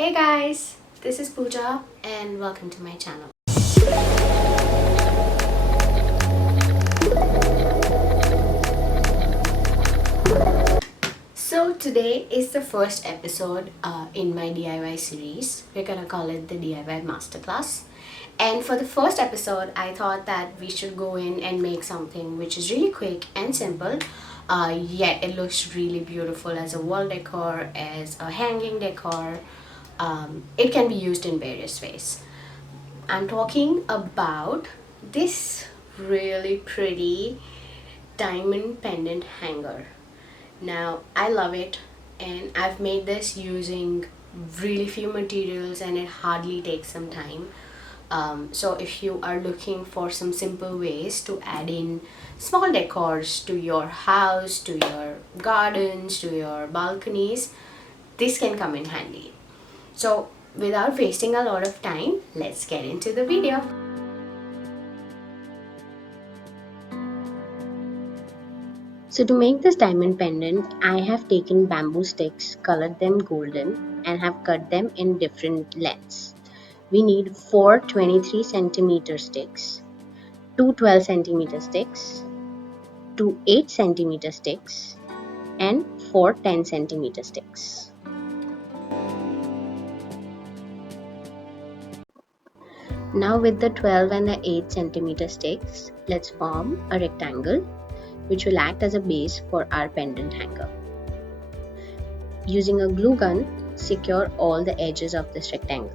Hey guys, this is Pooja and welcome to my channel. So today is the first episode in my DIY series. We're gonna call it the DIY Masterclass. And for the first episode, I thought that we should go in and make something which is really quick and simple, yet it looks really beautiful as a wall decor, as a hanging decor. It can be used in various ways. I'm talking about this really pretty diamond pendant hanger. Now, I love it, and I've made this using really few materials and it hardly takes some time. So if you are looking for some simple ways to add in small decors to your house, to your gardens, to your balconies, this can come in handy. So without wasting a lot of time, let's get into the video. So to make this diamond pendant, I have taken bamboo sticks, colored them golden, and have cut them in different lengths. We need 4 23 centimeter sticks, 2 12 centimeter sticks, 2 8 centimeter sticks, and 4 10 centimeter sticks. Now with the 12 and the 8 centimeter sticks, let's form a rectangle which will act as a base for our pendant hanger. Using a glue gun, secure all the edges of this rectangle.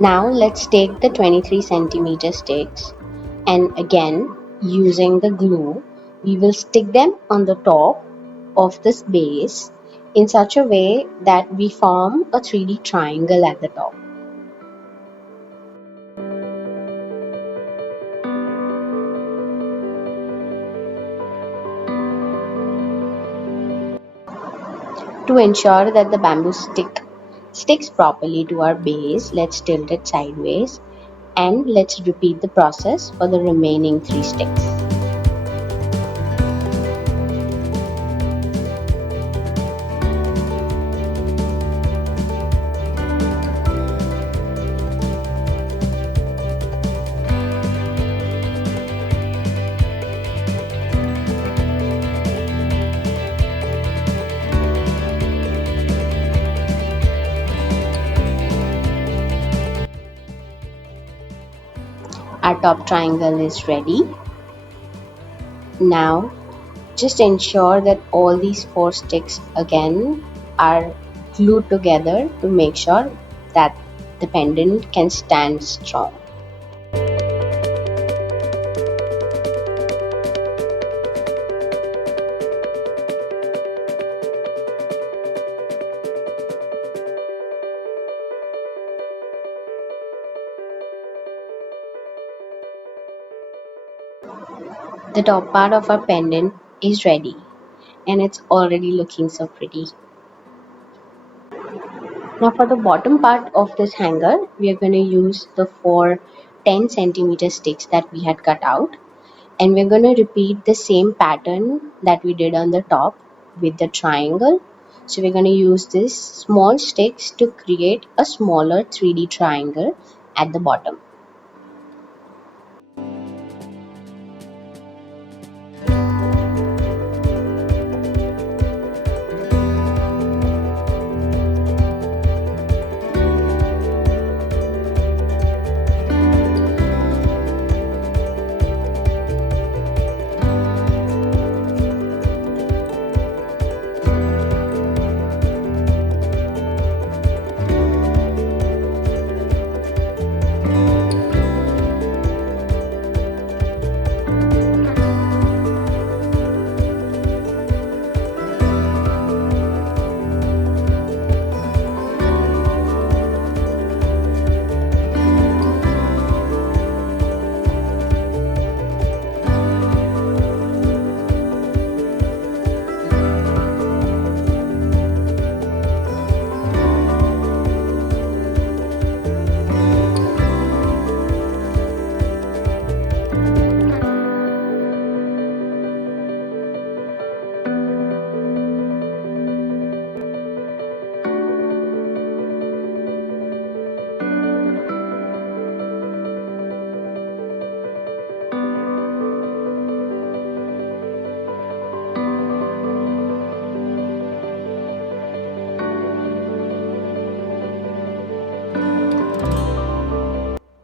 Now let's take the 23 centimeter sticks and again using the glue we will stick them on the top of this base in such a way that we form a 3D triangle at the top. To ensure that the bamboo sticks properly to our base, let's tilt it sideways and let's repeat the process for the remaining 3 sticks. Our top triangle is ready. Now just ensure that all these 4 sticks again are glued together to make sure that the pendant can stand strong. The top part of our pendant is ready and it's already looking so pretty. Now for the bottom part of this hanger, we are going to use the 4 10 centimeter sticks that we had cut out, and we're going to repeat the same pattern that we did on the top with the triangle. So we're going to use these small sticks to create a smaller 3D triangle at the bottom.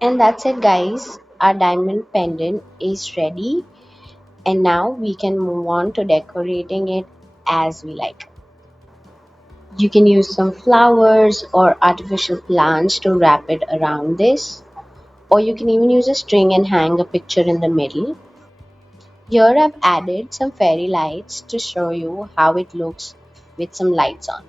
And that's it, guys. Our diamond pendant is ready, and now we can move on to decorating it as we like. You can use some flowers or artificial plants to wrap it around this, or you can even use a string and hang a picture in the middle. Here I've added some fairy lights to show you how it looks with some lights on.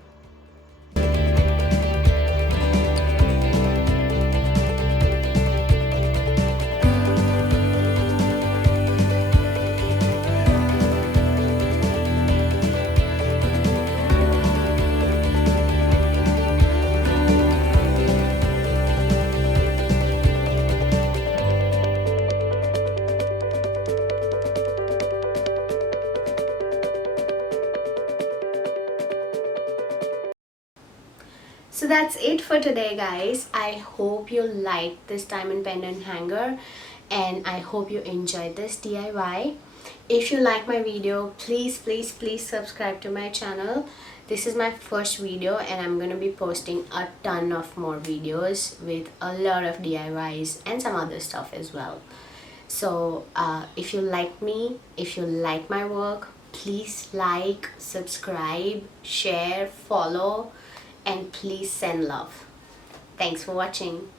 So that's it for today, guys. I hope you liked this diamond pendant hanger, and I hope you enjoyed this DIY. If you like my video, please subscribe to my channel. This is my first video, and I'm gonna be posting a ton of more videos with a lot of DIYs and some other stuff as well. So if you like me, if you like my work, please like, subscribe, share, follow, and please send love. Thanks for watching.